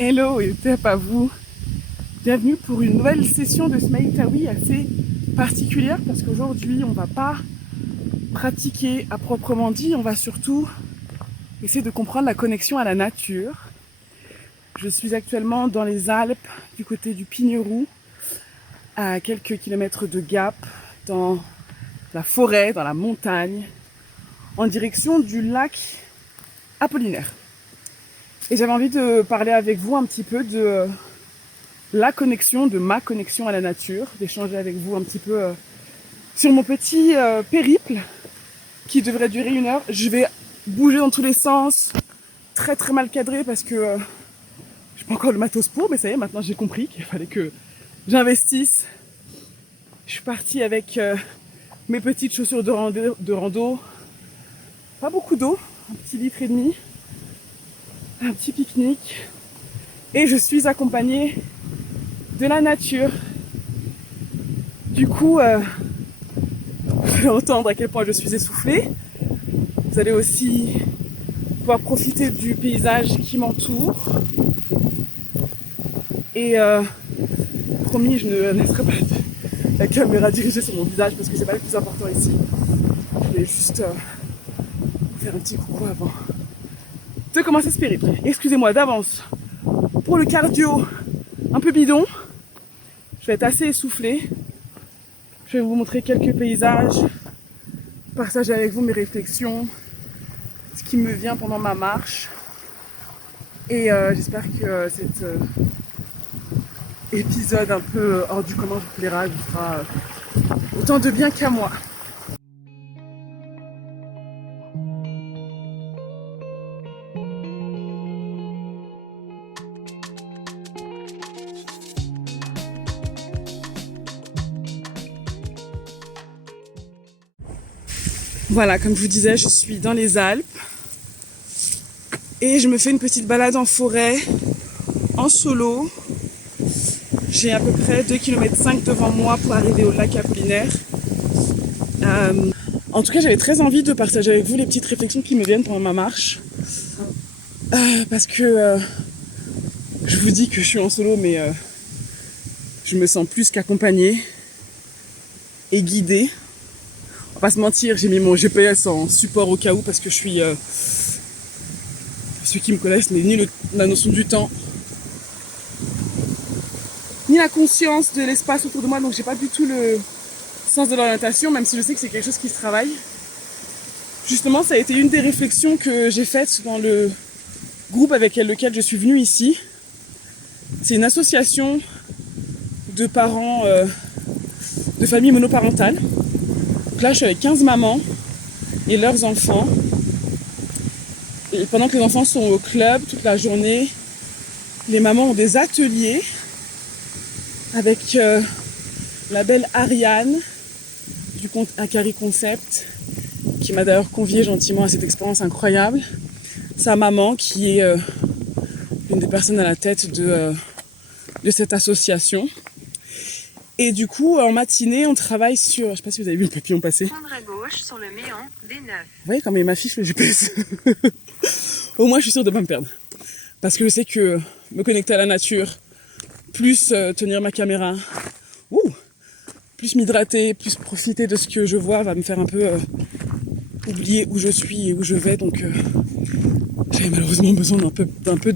Hello et tap à vous. Bienvenue pour une nouvelle session de Smaïl Taoui assez particulière parce qu'aujourd'hui on va pas pratiquer à proprement dit, on va surtout essayer de comprendre la connexion à la nature. Je suis actuellement dans les Alpes, du côté du Pignerou, à quelques kilomètres de Gap, dans la forêt, dans la montagne, en direction du lac Apollinaire. Et j'avais envie de parler avec vous un petit peu de la connexion, de ma connexion à la nature, d'échanger avec vous un petit peu sur mon petit périple qui devrait durer 1 heure. Je vais bouger dans tous les sens, très très mal cadré parce que je n'ai pas encore le matos pour, mais ça y est, maintenant j'ai compris qu'il fallait que j'investisse. Je suis partie avec mes petites chaussures de rando, pas beaucoup d'eau, 1,5 litre, un petit pique-nique, et je suis accompagnée de la nature. Du coup, vous allez entendre à quel point je suis essoufflée. Vous allez aussi pouvoir profiter du paysage qui m'entoure. Et promis, je ne laisserai pas la caméra dirigée sur mon visage parce que c'est pas le plus important ici. Je vais juste faire un petit coucou avant de commencer ce périple. Excusez-moi d'avance pour le cardio un peu bidon. Je vais être assez essoufflée. Je vais vous montrer quelques paysages, partager avec vous mes réflexions, ce qui me vient pendant ma marche. Et j'espère que cet épisode un peu hors du commun vous plaira, vous fera autant de bien qu'à moi. Voilà, comme je vous disais, je suis dans les Alpes et je me fais une petite balade en forêt, en solo. J'ai à peu près 2,5 km devant moi pour arriver au lac Apollinaire. En tout cas, j'avais très envie de partager avec vous les petites réflexions qui me viennent pendant ma marche. Parce que je vous dis que je suis en solo, mais je me sens plus qu'accompagnée et guidée. On va pas se mentir, j'ai mis mon GPS en support au cas où parce que je suis... ceux qui me connaissent n'ont ni la notion du temps, ni la conscience de l'espace autour de moi, donc j'ai pas du tout le sens de l'orientation, même si je sais que c'est quelque chose qui se travaille. Justement, ça a été une des réflexions que j'ai faites dans le groupe avec lequel je suis venue ici. C'est une association de parents de familles monoparentales. Donc là, je suis avec 15 mamans et leurs enfants. Et pendant que les enfants sont au club toute la journée, les mamans ont des ateliers avec la belle Ariane du compte Akari Concept, qui m'a d'ailleurs conviée gentiment à cette expérience incroyable. Sa maman, qui est une des personnes à la tête de cette association. Et du coup, en matinée, on travaille sur... Je ne sais pas si vous avez vu le papillon passer. Prendre à gauche sur le méand des 9. Vous voyez comment il m'affiche le GPS. Au moins, je suis sûre de ne pas me perdre. Parce que je sais que me connecter à la nature, plus tenir ma caméra, plus m'hydrater, plus profiter de ce que je vois, va me faire un peu oublier où je suis et où je vais. Donc, j'avais malheureusement besoin d'un peu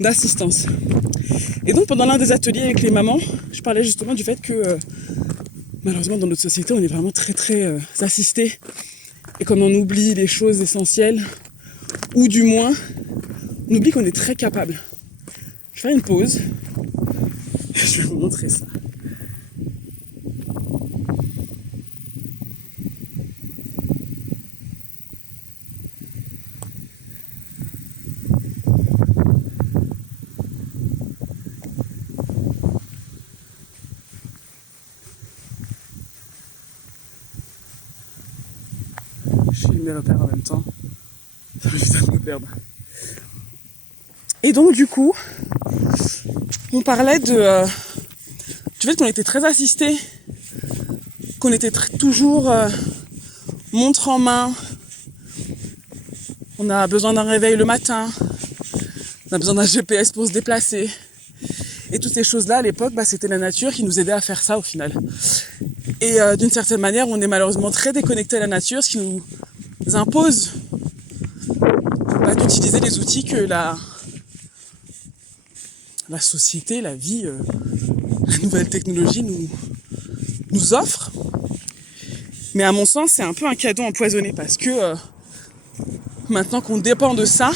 d'assistance. Et donc, pendant l'un des ateliers avec les mamans, je parlais justement du fait que malheureusement, dans notre société, on est vraiment très très assistés. Et quand on oublie les choses essentielles, ou du moins, on oublie qu'on est très capable. Je vais faire une pause. Je vais vous montrer ça. Je filme mes repères en même temps. Ça va juste à me perdre. Et donc, du coup, on parlait du fait qu'on était très assistés, qu'on était toujours montre en main. On a besoin d'un réveil le matin, On a besoin d'un GPS pour se déplacer. Et toutes ces choses-là, à l'époque, c'était la nature qui nous aidait à faire ça au final. Et d'une certaine manière, on est malheureusement très déconnecté à la nature, ce qui nous impose d'utiliser les outils que la société, la vie, la nouvelle technologie nous offre. Mais à mon sens, c'est un peu un cadeau empoisonné parce que maintenant qu'on dépend de ça,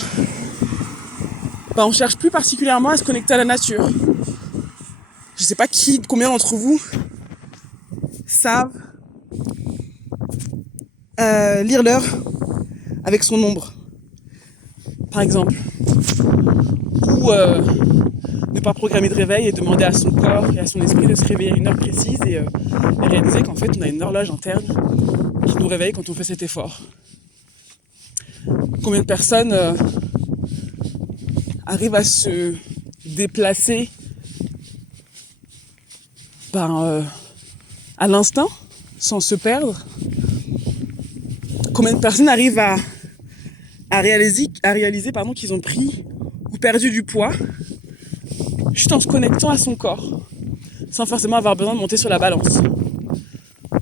on cherche plus particulièrement à se connecter à la nature. Je sais pas combien d'entre vous savent lire l'heure avec son ombre, par exemple. Ou ne pas programmer de réveil et demander à son corps et à son esprit de se réveiller à une heure précise et réaliser qu'en fait on a une horloge interne qui nous réveille quand on fait cet effort. Combien de personnes arrivent à se déplacer à l'instinct, sans se perdre? Combien de personnes arrivent à réaliser qu'ils ont pris ou perdu du poids juste en se connectant à son corps, sans forcément avoir besoin de monter sur la balance?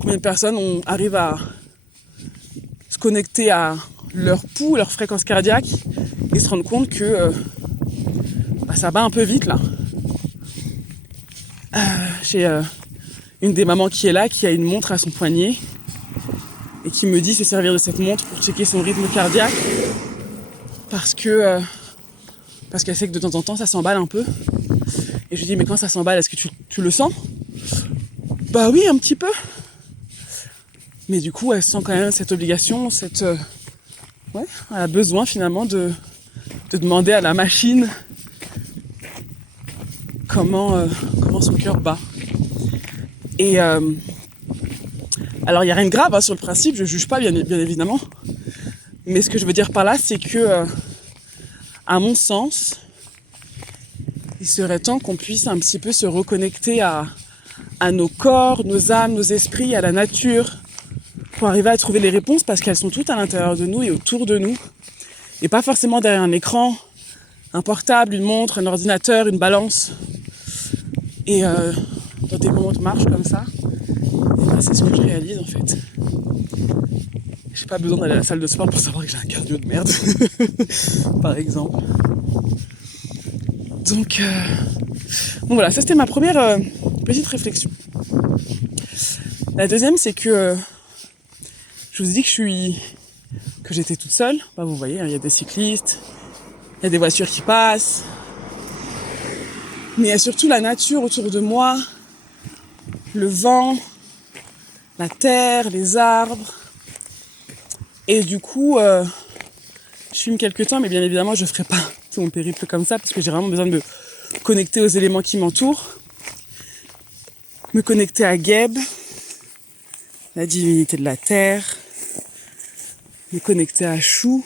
Combien de personnes arrivent à se connecter à leur pouls, leur fréquence cardiaque et se rendre compte que ça bat un peu vite là. J'ai une des mamans qui est là, qui a une montre à son poignet et qui me dit se servir de cette montre pour checker son rythme cardiaque parce qu'elle sait que de temps en temps ça s'emballe un peu. Et je lui dis mais quand ça s'emballe, est-ce que tu le sens? Bah oui, un petit peu. Mais du coup elle sent quand même cette obligation, elle a besoin finalement de demander à la machine comment son cœur bat. Et alors il n'y a rien de grave sur le principe, je juge pas bien évidemment. Mais ce que je veux dire par là, c'est que à mon sens, il serait temps qu'on puisse un petit peu se reconnecter à nos corps, nos âmes, nos esprits, à la nature, pour arriver à trouver les réponses, parce qu'elles sont toutes à l'intérieur de nous et autour de nous. Et pas forcément derrière un écran, un portable, une montre, un ordinateur, une balance. Et dans des moments de marche comme ça, c'est ce que je réalise en fait. J'ai pas besoin d'aller à la salle de sport pour savoir que j'ai un cardio de merde, par exemple. Donc voilà, ça c'était ma première petite réflexion. La deuxième, c'est que je vous dis que j'étais toute seule. Vous voyez, il y a des cyclistes, il y a des voitures qui passent. Mais il y a surtout la nature autour de moi, le vent, la terre, les arbres. Et du coup, je fume quelques temps, mais bien évidemment, je ne ferai pas tout mon périple comme ça, parce que j'ai vraiment besoin de me connecter aux éléments qui m'entourent. Me connecter à Geb, la divinité de la terre. Me connecter à Chou,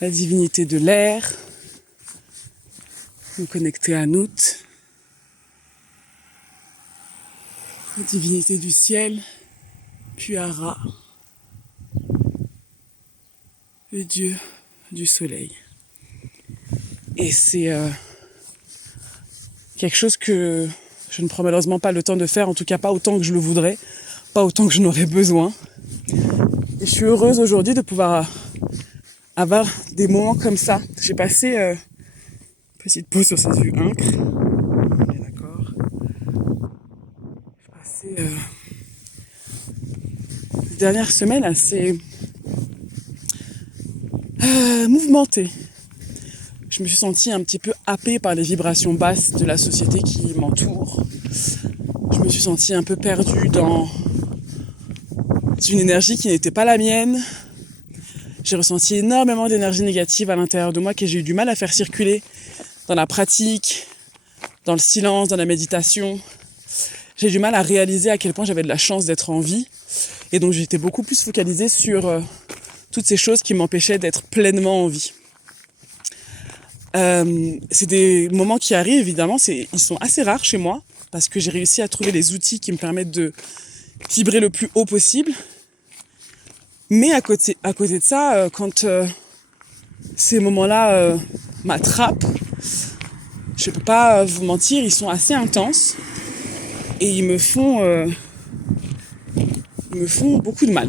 la divinité de l'air. Me connecter à Nout, la divinité du ciel, puis à Ra, le dieu du soleil. Et c'est quelque chose que je ne prends malheureusement pas le temps de faire, en tout cas pas autant que je le voudrais, pas autant que je n'aurais besoin. Et je suis heureuse aujourd'hui de pouvoir avoir des moments comme ça. J'ai passé petite pause sur cette vue incre. On est d'accord. J'ai passé les dernières semaines assez mouvementée. Je me suis sentie un petit peu happée par les vibrations basses de la société qui m'entoure. Je me suis sentie un peu perdue dans une énergie qui n'était pas la mienne. J'ai ressenti énormément d'énergie négative à l'intérieur de moi que j'ai eu du mal à faire circuler dans la pratique, dans le silence, dans la méditation. J'ai du mal à réaliser à quel point j'avais de la chance d'être en vie. Et donc j'étais beaucoup plus focalisée sur toutes ces choses qui m'empêchaient d'être pleinement en vie. C'est des moments qui arrivent, évidemment, ils sont assez rares chez moi, parce que j'ai réussi à trouver les outils qui me permettent de vibrer le plus haut possible. Mais à côté de ça, quand ces moments-là m'attrapent, je peux pas vous mentir, ils sont assez intenses et ils me font beaucoup de mal.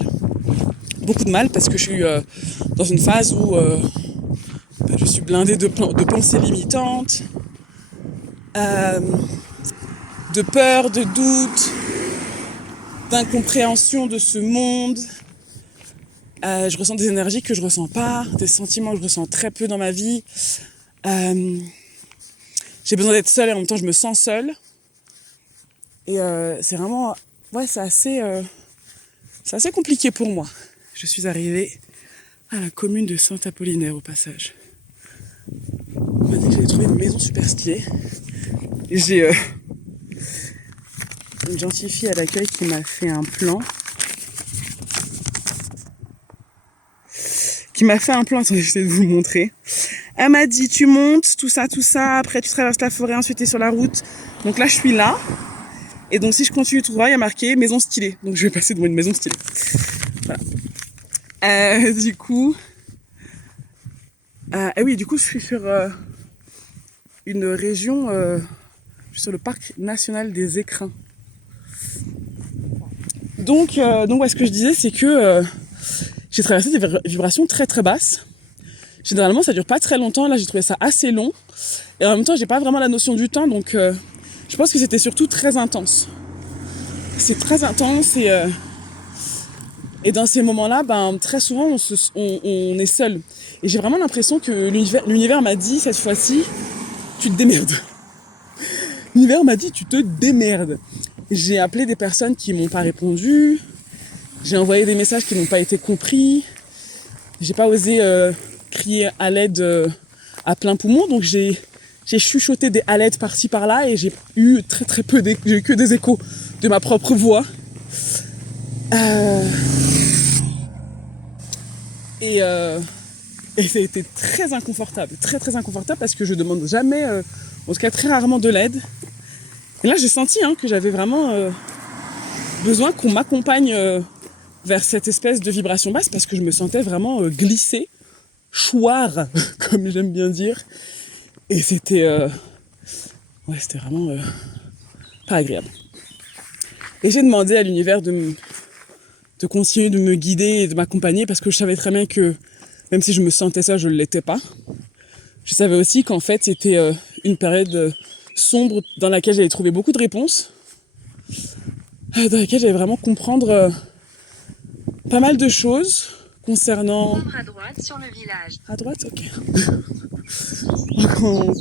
Beaucoup de mal parce que je suis dans une phase où je suis blindée de pensées limitantes, de peur, de doute, d'incompréhension de ce monde. Je ressens des énergies que je ressens pas, des sentiments que je ressens très peu dans ma vie. J'ai besoin d'être seule et en même temps je me sens seule. Et c'est vraiment... Ouais, c'est assez compliqué pour moi. Je suis arrivée à la commune de Saint-Apollinaire au passage. On m'a dit que j'avais trouvé une maison super stylée. Et j'ai une gentille fille à l'accueil qui m'a fait un plan. Attendez, j'essaie de vous le montrer. Elle m'a dit, tu montes, tout ça, après tu traverses la forêt, ensuite tu es sur la route. Donc là, je suis là. Et donc si je continue tout droit, il y a marqué maison stylée. Donc je vais passer devant une maison stylée. Voilà. Du coup... je suis sur une région... je suis sur le parc national des Écrins. Donc ce que je disais, c'est que j'ai traversé des vibrations très très basses. Généralement, ça dure pas très longtemps. Là, j'ai trouvé ça assez long. Et en même temps, j'ai pas vraiment la notion du temps. Donc, je pense que c'était surtout très intense. C'est très intense et dans ces moments-là, très souvent, on est seul. Et j'ai vraiment l'impression que l'univers m'a dit, cette fois-ci, tu te démerdes. L'univers m'a dit, tu te démerdes. J'ai appelé des personnes qui m'ont pas répondu. J'ai envoyé des messages qui n'ont pas été compris. J'ai pas osé crier à l'aide à plein poumon. Donc j'ai chuchoté des à l'aide par-ci par-là et j'ai eu très très peu j'ai eu que des échos de ma propre voix. Et ça a été très inconfortable parce que je demande jamais, en tout cas très rarement de l'aide. Et là j'ai senti que j'avais vraiment besoin qu'on m'accompagne vers cette espèce de vibration basse parce que je me sentais vraiment glissée, choir, comme j'aime bien dire. Et c'était vraiment pas agréable. Et j'ai demandé à l'univers de continuer de me guider et de m'accompagner parce que je savais très bien que même si je me sentais ça, je ne l'étais pas. Je savais aussi qu'en fait, c'était une période sombre dans laquelle j'allais trouver beaucoup de réponses, dans laquelle j'allais vraiment comprendre pas mal de choses concernant... Prendre à droite sur le village. À droite, ok.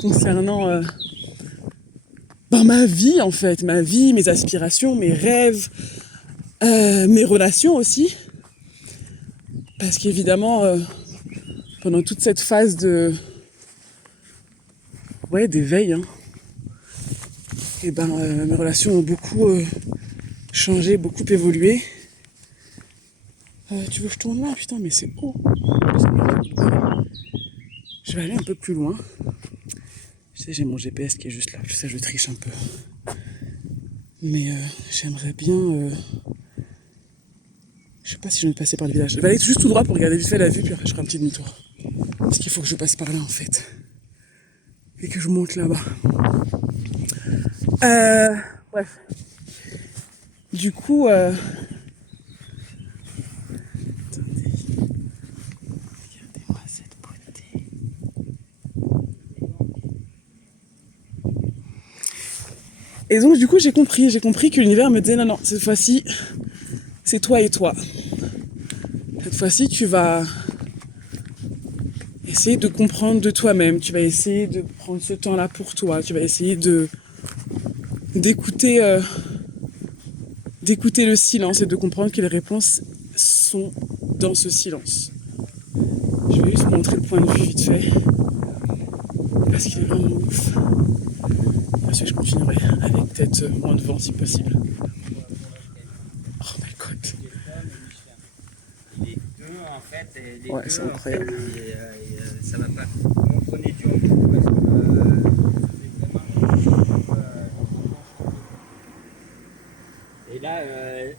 Concernant ma vie, en fait. Ma vie, mes aspirations, mes rêves, mes relations aussi. Parce qu'évidemment, pendant toute cette phase d'éveil, mes relations ont beaucoup changé, beaucoup évolué. Tu veux que je tourne là? Putain, mais c'est haut. Je vais aller un peu plus loin. Je sais, j'ai mon GPS qui est juste là. Je sais, je triche un peu. Mais j'aimerais bien... Je sais pas si je vais passer par le village. Je vais aller juste tout droit pour regarder vite fait la vue, puis après je ferai un petit demi-tour. Parce qu'il faut que je passe par là, en fait. Et que je monte là-bas. Bref. Du coup... Attendez. Regardez-moi cette beauté. Et donc, du coup, j'ai compris que l'univers me disait non, cette fois-ci, c'est toi et toi. Cette fois-ci, tu vas essayer de comprendre de toi-même. Tu vas essayer de prendre ce temps-là pour toi. Tu vas essayer d'écouter le silence et de comprendre que les réponses sont dans ce silence. Je vais juste montrer le point de vue vite fait. Parce qu'il est vraiment ouf. Ensuite, je continuerai avec peut-être moins de vent si possible. Oh my god. Les deux, en fait, C'est incroyable. Ça va pas. On prenait du haut parce que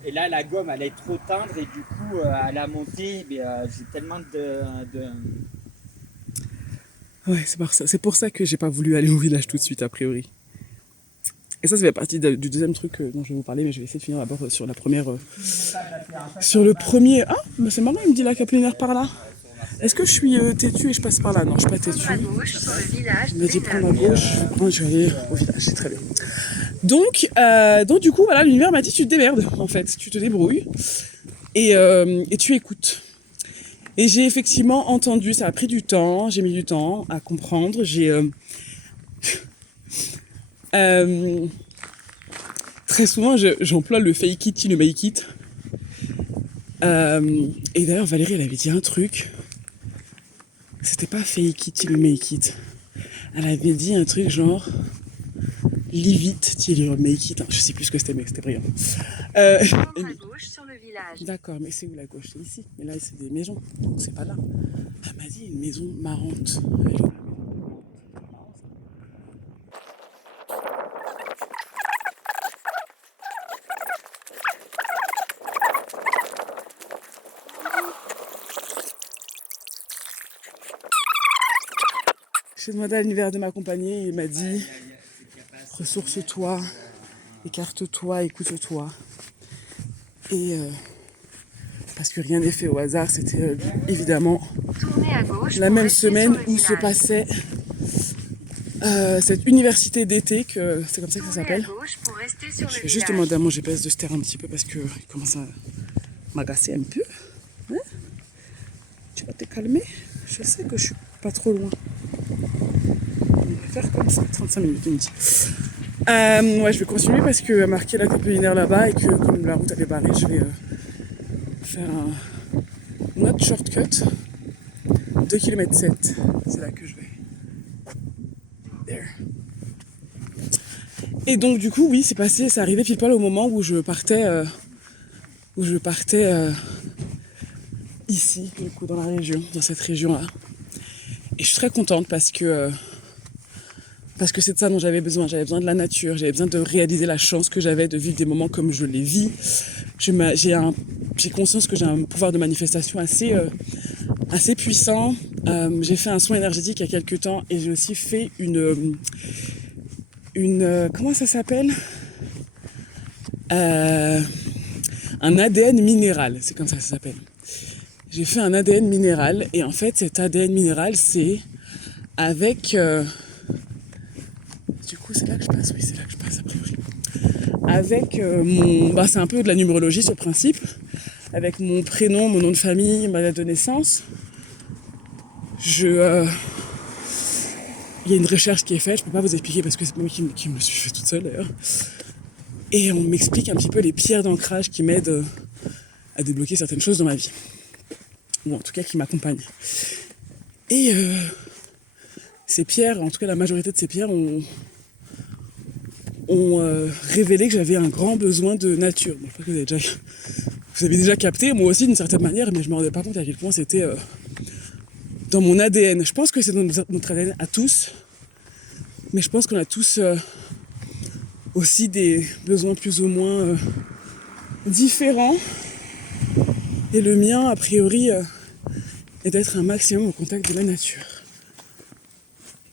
et là, la gomme, elle est trop tendre et du coup, à la montée, j'ai tellement de... Ouais, c'est pour ça que j'ai pas voulu aller au village tout de suite, a priori. Et ça fait partie du deuxième truc dont je vais vous parler, mais je vais essayer de finir d'abord sur la première... sur le premier... Ah, bah c'est marrant, il me dit la caplinaire par là. Est-ce que je suis têtue et je passe par là? Non, je suis pas têtue. À gauche sur le village Il m'a dit des prendre à Neuves. gauche, je vais aller au village, c'est très bien. Donc du coup, voilà, l'univers m'a dit tu te démerdes, en fait, tu te débrouilles et tu écoutes. Et j'ai effectivement entendu, ça a pris du temps, j'ai mis du temps à comprendre, très souvent, j'emploie le fake it, le make it. Et d'ailleurs, Valérie, elle avait dit un truc. C'était pas fake it, le make it. Elle avait dit un truc genre live it, till make it. Je sais plus ce que c'était, mais c'était brillant. À gauche sur le village. D'accord, mais c'est où la gauche? C'est ici. Mais là, c'est des maisons, donc c'est pas là. Elle m'a dit une maison marrante. J'ai demandé à l'univers de m'accompagner et il m'a dit ressource-toi, écarte-toi, écoute-toi. Et parce que rien n'est fait au hasard, c'était évidemment Tournez à gauche la pour même rester semaine sur le où se village. passait cette université d'été, que c'est comme ça que ça Tournez à s'appelle. gauche pour rester sur Je le vais juste village. demander à mon GPS de se taire un petit peu parce qu'il commence à m'agacer un peu. Hein? Tu vas te calmer? Je sais que je suis pas trop loin. On va faire comme ça, 35 minutes, il me dit. Ouais, je vais continuer parce que marqué la caplinaire là-bas et que comme la route avait barré, je vais faire un autre shortcut. 2 km 7. C'est là que je vais. There. Et donc du coup, oui, c'est arrivé pile poil au moment où je partais ici, du coup, dans cette région-là. Et je suis très contente parce que c'est de ça dont j'avais besoin. J'avais besoin de la nature, j'avais besoin de réaliser la chance que j'avais de vivre des moments comme je les vis. J'ai conscience que j'ai un pouvoir de manifestation assez puissant. J'ai fait un soin énergétique il y a quelques temps et j'ai aussi fait une comment ça s'appelle, un ADN minéral, c'est comme ça s'appelle. J'ai fait un ADN minéral et en fait cet ADN minéral c'est avec du coup c'est là que je passe, oui c'est là que je passe a priori. Avec c'est un peu de la numérologie sur principe, avec mon prénom, mon nom de famille, ma date de naissance. Il y a une recherche qui est faite, je peux pas vous expliquer parce que c'est moi qui me suis fait toute seule d'ailleurs. Et on m'explique un petit peu les pierres d'ancrage qui m'aident à débloquer certaines choses dans ma vie. Ou en tout cas qui m'accompagnent. Et ces pierres, en tout cas la majorité de ces pierres ont révélé que j'avais un grand besoin de nature. Bon, je pense que vous avez déjà capté, moi aussi d'une certaine manière, mais je me rendais pas compte à quel point c'était dans mon ADN. Je pense que c'est dans notre ADN à tous, mais je pense qu'on a tous aussi des besoins plus ou moins différents. Et le mien, a priori, est d'être un maximum au contact de la nature.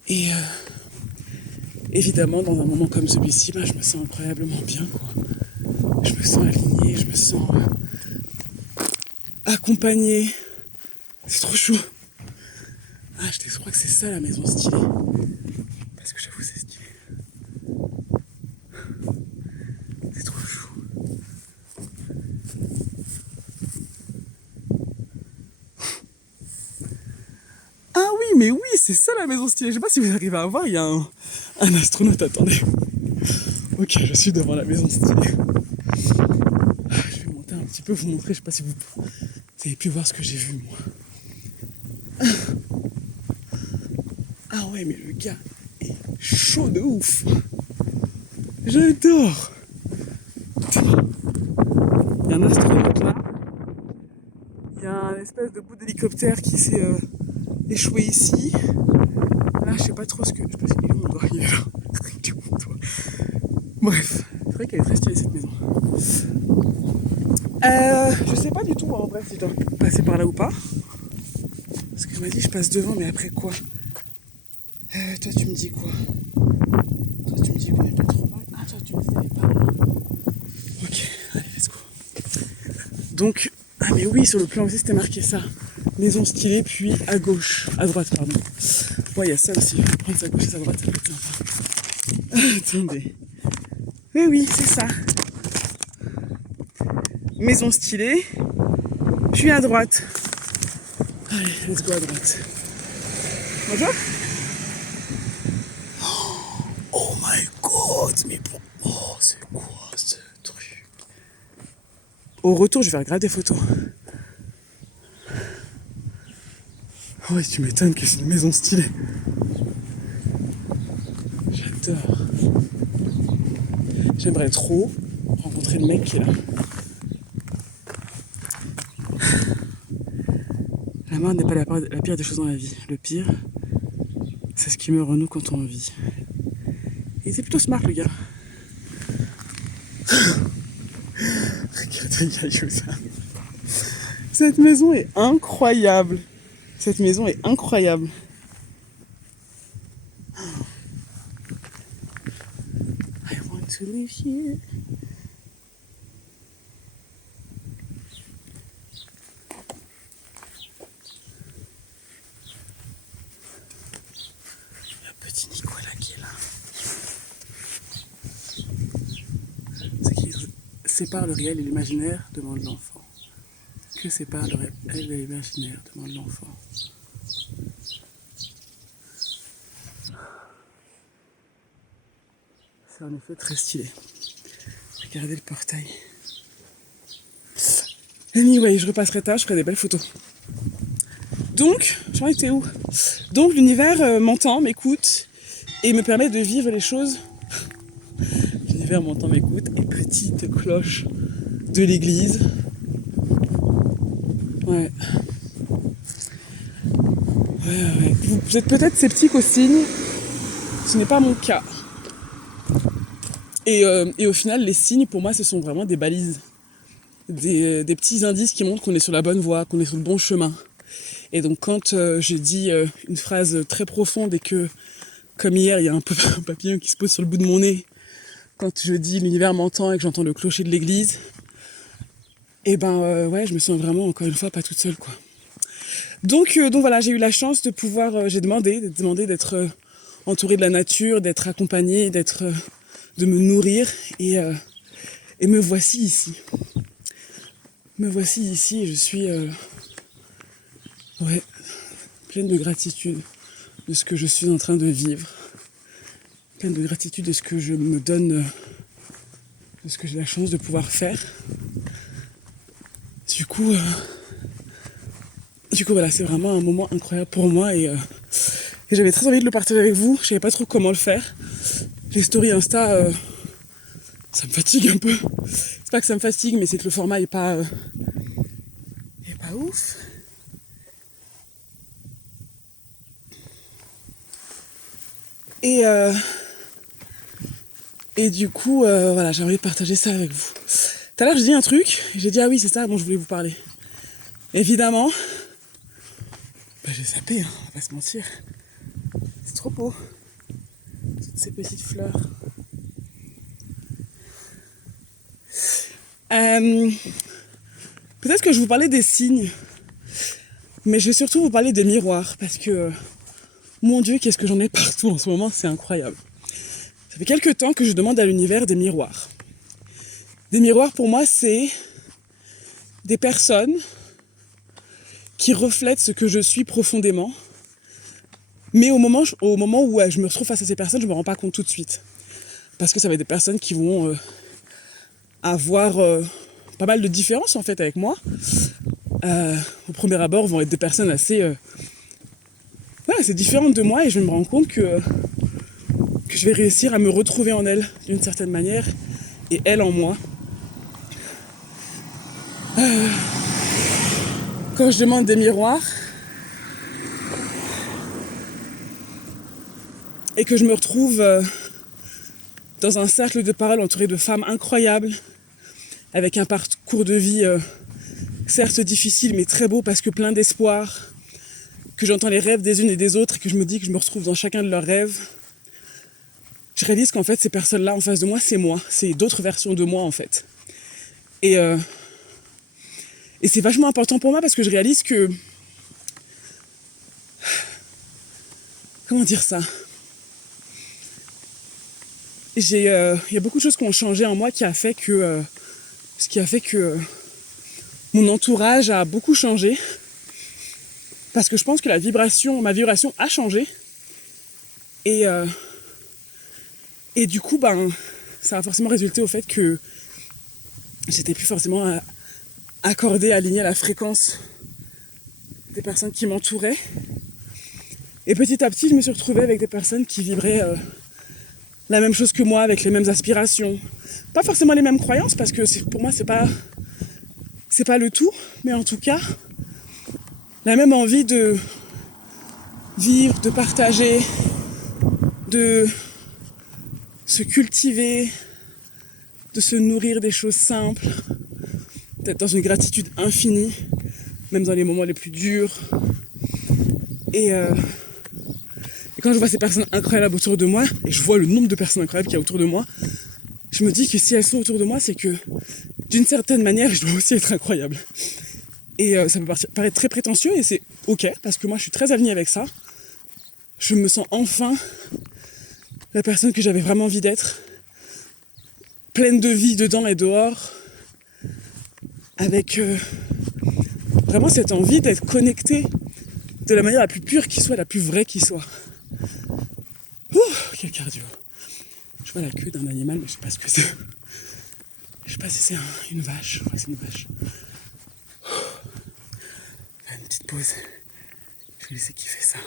Et évidemment, dans un moment comme celui-ci, je me sens incroyablement bien, quoi. Je me sens alignée, je me sens accompagnée. C'est trop chaud. Ah, je crois que c'est ça la maison stylée. Parce que j'avoue, c'est stylé. C'est trop chou. Ah oui, mais oui, c'est ça la maison stylée. Je sais pas si vous arrivez à voir, il y a un astronaute. Attendez. Ok, je suis devant la maison stylée. Je vais monter un petit peu, vous montrer. Je sais pas si vous avez pu voir ce que j'ai vu, moi. Ah ouais, mais le gars est chaud de ouf. J'adore. Il y a un astronaute là. Il y a un espèce de bout d'hélicoptère qui s'est échoué ici. Là, je sais pas trop ce que... Je sais pas s'il est où mon doigt. Il est là. Bref, c'est vrai qu'elle est très stylée cette maison. Je sais pas du tout en vrai si je dois passer par là ou pas. Parce que je m'a dit je passe devant, mais après quoi? toi tu me dis quoi? Toi tu me dis qu'on est pas trop mal. Ah toi tu me dis d'aller par là. Ok, allez, let's go. Donc, ah mais oui, sur le plan aussi c'était marqué ça. Maison stylée, puis à gauche, à droite, pardon. Ouais, il y a ça aussi. Prendre sa gauche et sa droite, ça peut être sympa. Attendez. Mais oui, c'est ça. Maison stylée, puis à droite. Allez, let's go à droite. Bonjour. Oh my god, mais bon. Oh, c'est quoi ce truc? Au retour, je vais regarder des photos. Oh oui, tu m'étonnes que c'est une maison stylée. J'adore. J'aimerais trop rencontrer le mec qui est là. La mort n'est pas la pire des choses dans la vie. Le pire, c'est ce qui me renoue quand on vit. Il était plutôt smart, le gars. Regardez, ça. Cette maison est incroyable. Cette maison est incroyable. I want to live here. Il y a petit Nicolas qui est là. Ce qui sépare le réel et l'imaginaire, demande l'enfant. Que sépare le réel et l'imaginaire, demande l'enfant. C'est en effet très stylé. Regardez le portail. Anyway, je repasserai tard, je ferai des belles photos. Donc, j'en étais où? Donc l'univers m'entend, m'écoute et me permet de vivre les choses. L'univers m'entend, m'écoute et petite cloche de l'église. Ouais. Ouais. Vous êtes peut-être sceptique aux signes. Ce n'est pas mon cas. Et au final, les signes, pour moi, ce sont vraiment des balises. Des petits indices qui montrent qu'on est sur la bonne voie, qu'on est sur le bon chemin. Et donc quand je dis une phrase très profonde et que, comme hier, il y a un papillon qui se pose sur le bout de mon nez, quand je dis l'univers m'entend et que j'entends le clocher de l'église, et ouais, je me sens vraiment, encore une fois, pas toute seule, quoi. Donc voilà, j'ai eu la chance de pouvoir, j'ai demandé d'être entourée de la nature, d'être accompagnée, de me nourrir et me voici ici. Me voici ici et je suis pleine de gratitude de ce que je suis en train de vivre. Pleine de gratitude de ce que je me donne, de ce que j'ai la chance de pouvoir faire. Du coup voilà, c'est vraiment un moment incroyable pour moi et j'avais très envie de le partager avec vous. Je savais pas trop comment le faire. Les stories Insta, ça me fatigue un peu. C'est pas que ça me fatigue, mais c'est que le format est pas ouf. Et du coup, voilà, j'ai envie de partager ça avec vous. Tout à l'heure, j'ai dit un truc, et j'ai dit ah oui, c'est ça dont je voulais vous parler. Évidemment, j'ai zappé, hein, on va pas se mentir. C'est trop beau. Toutes ces petites fleurs. Peut-être que je vous parlais des signes, mais je vais surtout vous parler des miroirs, parce que, mon Dieu, qu'est-ce que j'en ai partout en ce moment, c'est incroyable. Ça fait quelques temps que je demande à l'univers des miroirs. Des miroirs, pour moi, c'est des personnes qui reflètent ce que je suis profondément, mais au moment où je me retrouve face à ces personnes, je me rends pas compte tout de suite. Parce que ça va être des personnes qui vont avoir pas mal de différences en fait avec moi. Au premier abord, vont être des personnes assez différentes de moi et je me rends compte que je vais réussir à me retrouver en elles d'une certaine manière et elles en moi. Quand je demande des miroirs et que je me retrouve dans un cercle de parole entouré de femmes incroyables, avec un parcours de vie certes difficile mais très beau parce que plein d'espoir, que j'entends les rêves des unes et des autres et que je me dis que je me retrouve dans chacun de leurs rêves, je réalise qu'en fait ces personnes-là en face de moi, c'est d'autres versions de moi en fait. Et c'est vachement important pour moi parce que je réalise que... Comment dire ça ? Il y a beaucoup de choses qui ont changé en moi qui a fait que mon entourage a beaucoup changé. Parce que je pense que ma vibration a changé. Et du coup, ça a forcément résulté au fait que j'étais plus forcément accordée, alignée à la fréquence des personnes qui m'entouraient. Et petit à petit, je me suis retrouvée avec des personnes qui vibraient la même chose que moi, avec les mêmes aspirations. Pas forcément les mêmes croyances, parce que pour moi, c'est pas le tout, mais en tout cas, la même envie de vivre, de partager, de se cultiver, de se nourrir des choses simples, d'être dans une gratitude infinie, même dans les moments les plus durs. Et quand je vois ces personnes incroyables autour de moi, et je vois le nombre de personnes incroyables qu'il y a autour de moi, je me dis que si elles sont autour de moi, c'est que d'une certaine manière, je dois aussi être incroyable. Et ça peut paraître très prétentieux, et c'est ok, parce que moi je suis très alignée avec ça. Je me sens enfin la personne que j'avais vraiment envie d'être, pleine de vie dedans et dehors, avec vraiment cette envie d'être connectée de la manière la plus pure qui soit, la plus vraie qui soit. Ouh, quel cardio. Je vois la queue d'un animal, mais je sais pas ce que c'est. Je sais pas si c'est une vache, je crois que c'est une vache. Une petite pause. Je vais laisser kiffer ça.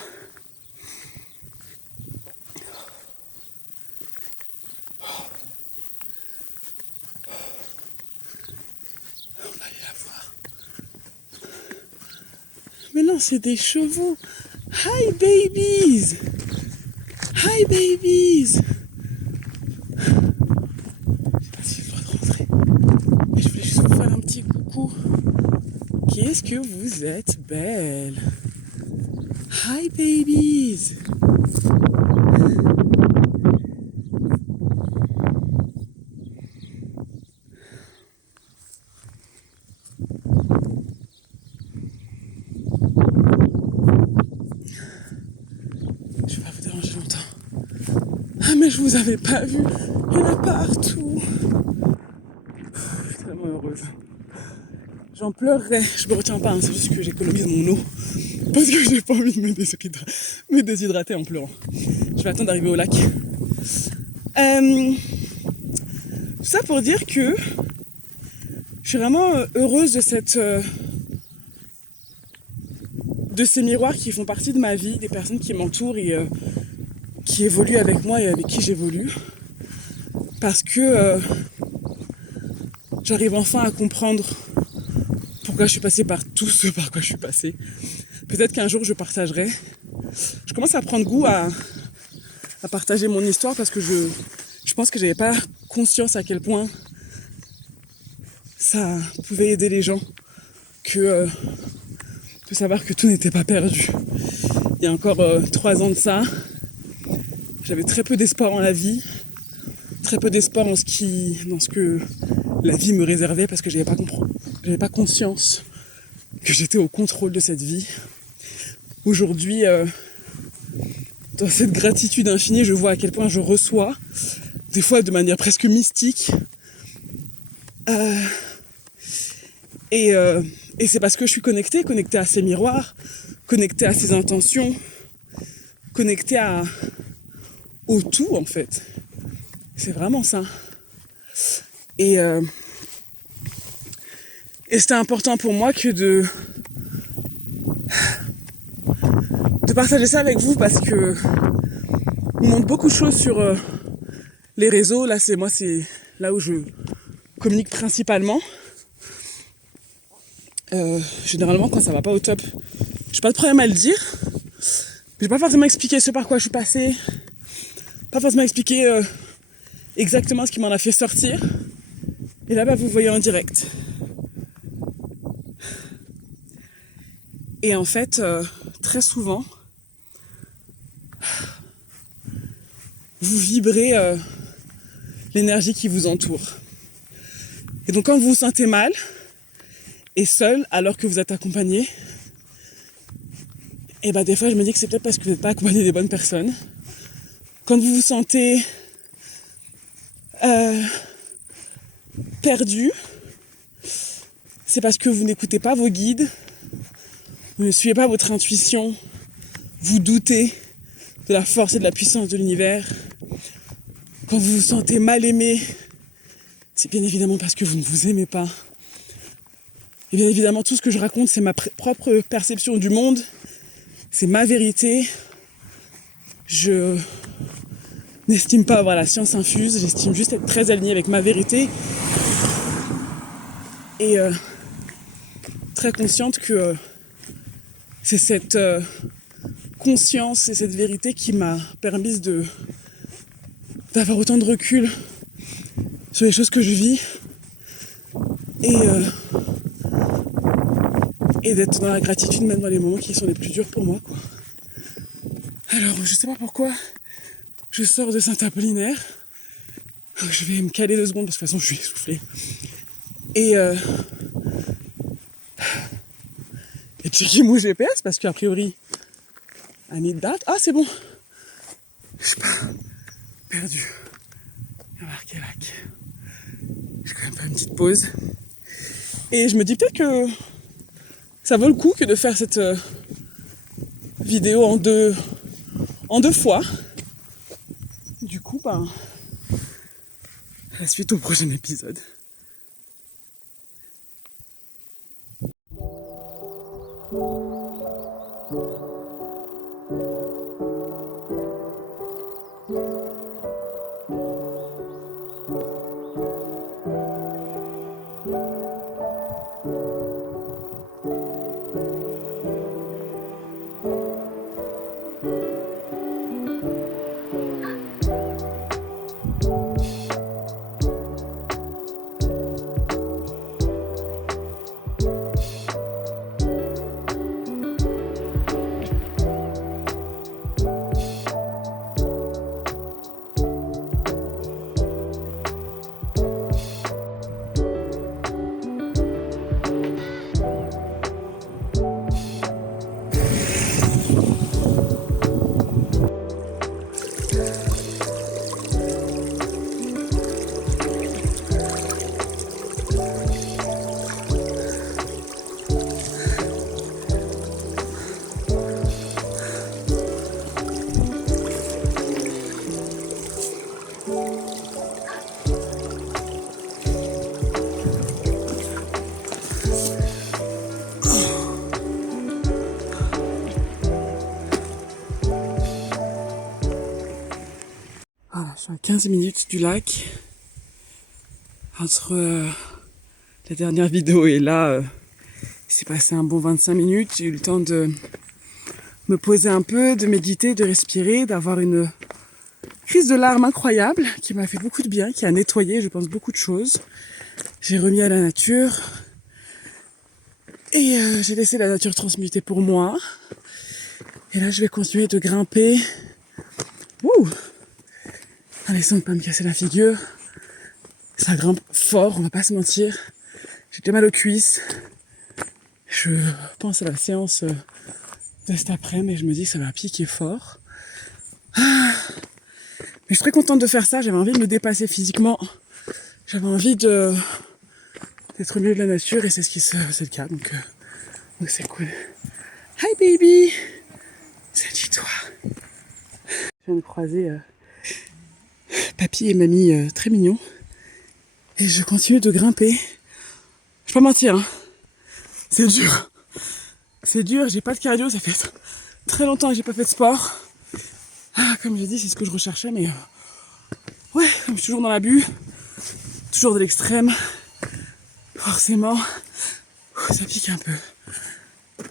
On va aller la voir. Mais non, c'est des chevaux. Hi babies! Hi babies! Je sais pas si j'ai le droit de rentrer. Mais je voulais juste vous faire un petit coucou. Qu'est-ce que vous êtes belle! Hi babies! Je vais pas vous déranger longtemps. Ah mais je vous avais pas vu! Il y en a partout! Je suis tellement heureuse. J'en pleurerais, je me retiens pas, hein, c'est juste que j'économise mon eau. Parce que j'ai pas envie de me déshydrater en pleurant. Je vais attendre d'arriver au lac. Tout ça pour dire que je suis vraiment heureuse de ces miroirs qui font partie de ma vie, des personnes qui m'entourent et qui évoluent avec moi et avec qui j'évolue. Parce que j'arrive enfin à comprendre pourquoi je suis passée par tout ce par quoi je suis passée. Peut-être qu'un jour je partagerai. Je commence à prendre goût à partager mon histoire parce que je pense que j'avais pas conscience à quel point ça pouvait aider les gens que savoir que tout n'était pas perdu. Il y a encore 3 ans de ça, j'avais très peu d'espoir en la vie, très peu d'espoir dans ce que la vie me réservait parce que j'avais pas conscience que j'étais au contrôle de cette vie. Aujourd'hui, dans cette gratitude infinie, je vois à quel point je reçois, des fois de manière presque mystique. Et c'est parce que je suis connectée à ces miroirs, connectée à ces intentions, connectée au tout en fait. C'est vraiment ça. Et c'était important pour moi que de partager ça avec vous parce que on montre beaucoup de choses sur les réseaux. Là, c'est là où je communique principalement. Généralement, quand ça va pas au top, j'ai pas de problème à le dire. J'ai pas forcément expliqué ce par quoi je suis passée. Pas forcément expliqué exactement ce qui m'en a fait sortir. Et là, vous voyez en direct. Et en fait, très souvent, vous vibrez l'énergie qui vous entoure. Et donc quand vous vous sentez mal et seul alors que vous êtes accompagné, et des fois je me dis que c'est peut-être parce que vous n'êtes pas accompagné des bonnes personnes. Quand vous vous sentez perdu, c'est parce que vous n'écoutez pas vos guides, vous ne suivez pas votre intuition, vous doutez de la force et de la puissance de l'univers. Quand vous vous sentez mal aimé, c'est bien évidemment parce que vous ne vous aimez pas. Et bien évidemment, tout ce que je raconte, c'est ma propre perception du monde, c'est ma vérité. Je n'estime pas avoir la science infuse, j'estime juste être très alignée avec ma vérité. Et très consciente que c'est cette conscience et cette vérité qui m'a permis d'avoir autant de recul sur les choses que je vis et d'être dans la gratitude même dans les moments qui sont les plus durs pour moi, quoi. Alors je sais pas pourquoi je sors de Saint-Apollinaire, je vais me caler 2 secondes parce que de toute façon je suis essoufflée et checker mon GPS parce qu'a priori I need that. Ah c'est bon, je suis pas perdu. Il y a marqué lac. Je vais quand même faire une petite pause. Et je me dis peut-être que ça vaut le coup que de faire cette vidéo en deux fois. Du coup, la suite au prochain épisode. Voilà, je suis à 15 minutes du lac. Entre la dernière vidéo et là, il s'est passé un bon 25 minutes. J'ai eu le temps de me poser un peu, de méditer, de respirer, d'avoir une crise de larmes incroyable qui m'a fait beaucoup de bien, qui a nettoyé, je pense, beaucoup de choses. J'ai remis à la nature et j'ai laissé la nature transmuter pour moi. Et là, je vais continuer de grimper. Ouh! En essayant de ne pas me casser la figure. Ça grimpe fort, on va pas se mentir. J'ai déjà mal aux cuisses. Je pense à la séance de cet après-midi et je me dis que ça va piquer fort. Mais je suis très contente de faire ça, j'avais envie de me dépasser physiquement. J'avais envie d'être au milieu de la nature et c'est le cas, donc c'est cool. Hi baby! Salut toi! Je viens de croiser papy et mamie très mignons. Et je continue de grimper. Je vais pas mentir, hein. C'est dur. C'est dur, j'ai pas de cardio, ça fait très longtemps que j'ai pas fait de sport. Ah, comme j'ai dit, c'est ce que je recherchais, mais ouais, comme je suis toujours dans l'abus, toujours de l'extrême, forcément, ça pique un peu.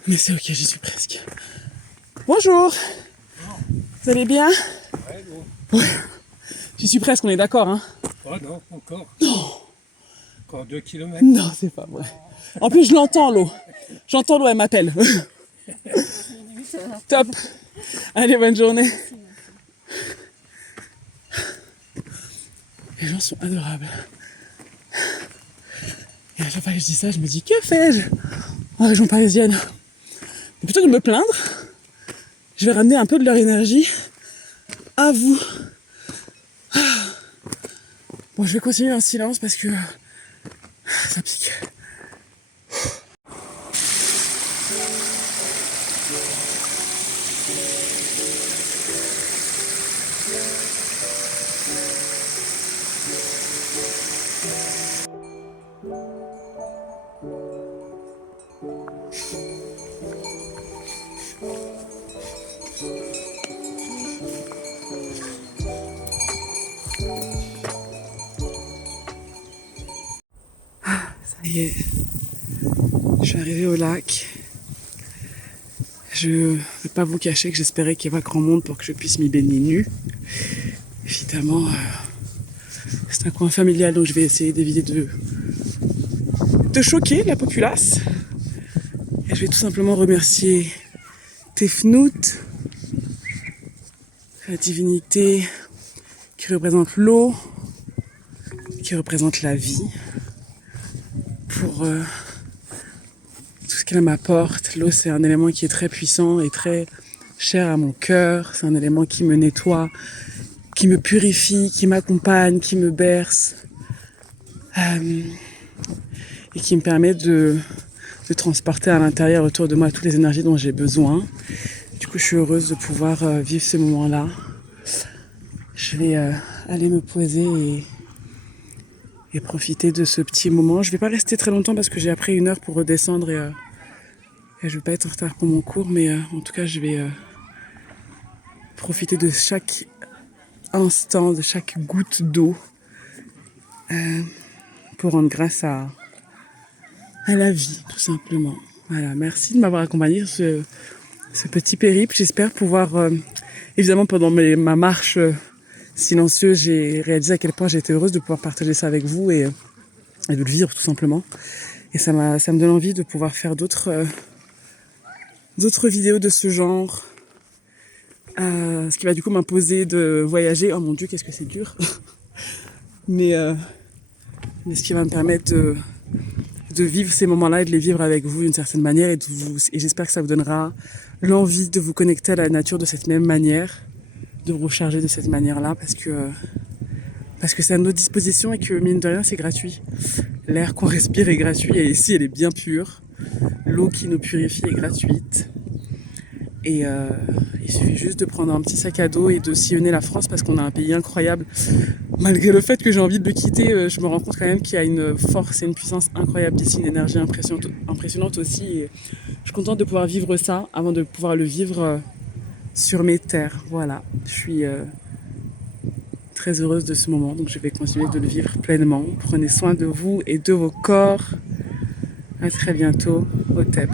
Mais c'est ok, j'y suis presque. Bonjour. Vous allez bien? Ouais, bon. Ouais. J'y suis presque, on est d'accord, hein? Oh non, encore. Non. Encore 2 kilomètres. Non, c'est pas vrai. En plus, je l'entends, l'eau. J'entends l'eau, elle m'appelle. Top. Allez, bonne journée. Les gens sont adorables. Et à chaque fois que je dis ça, je me dis, que fais-je en région parisienne? Mais plutôt que de me plaindre, je vais ramener un peu de leur énergie à vous. Bon, je vais continuer en silence parce que ça pique. Ça y est, je suis arrivée au lac. Je ne vais pas vous cacher que j'espérais qu'il n'y ait pas grand monde pour que je puisse m'y baigner nue. Évidemment, c'est un coin familial, donc je vais essayer d'éviter de choquer la populace. Et je vais tout simplement remercier Tefnut, la divinité qui représente l'eau, qui représente la vie, pour tout ce qu'elle m'apporte. L'eau, c'est un élément qui est très puissant et très cher à mon cœur. C'est un élément qui me nettoie, qui me purifie, qui m'accompagne, qui me berce et qui me permet de transporter à l'intérieur autour de moi toutes les énergies dont j'ai besoin. Du coup, je suis heureuse de pouvoir vivre ces moments-là. Je vais aller me poser et profiter de ce petit moment. Je vais pas rester très longtemps parce que j'ai après 1 heure pour redescendre et je vais pas être en retard pour mon cours, mais en tout cas, je vais profiter de chaque instant, de chaque goutte d'eau pour rendre grâce à la vie, tout simplement. Voilà, merci de m'avoir accompagné sur ce petit périple. J'espère pouvoir, évidemment, pendant ma marche silencieuse, j'ai réalisé à quel point j'étais heureuse de pouvoir partager ça avec vous et de le vivre, tout simplement. Et ça me donne envie de pouvoir faire d'autres vidéos de ce genre. Ce qui va du coup m'imposer de voyager. Oh mon Dieu, qu'est-ce que c'est dur. mais ce qui va me permettre de vivre ces moments-là et de les vivre avec vous d'une certaine manière. Et j'espère que ça vous donnera l'envie de vous connecter à la nature de cette même manière, de vous recharger de cette manière-là, parce que c'est à notre disposition et que, mine de rien, c'est gratuit. L'air qu'on respire est gratuit et ici, elle est bien pure. L'eau qui nous purifie est gratuite. Et il suffit juste de prendre un petit sac à dos et de sillonner la France parce qu'on a un pays incroyable. Malgré le fait que j'ai envie de le quitter, je me rends compte quand même qu'il y a une force et une puissance incroyable d'ici, une énergie impressionnante aussi. Et je suis contente de pouvoir vivre ça avant de pouvoir le vivre sur mes terres. Voilà, je suis très heureuse de ce moment, donc je vais continuer de le vivre pleinement. Prenez soin de vous et de vos corps. À très bientôt, au TEP.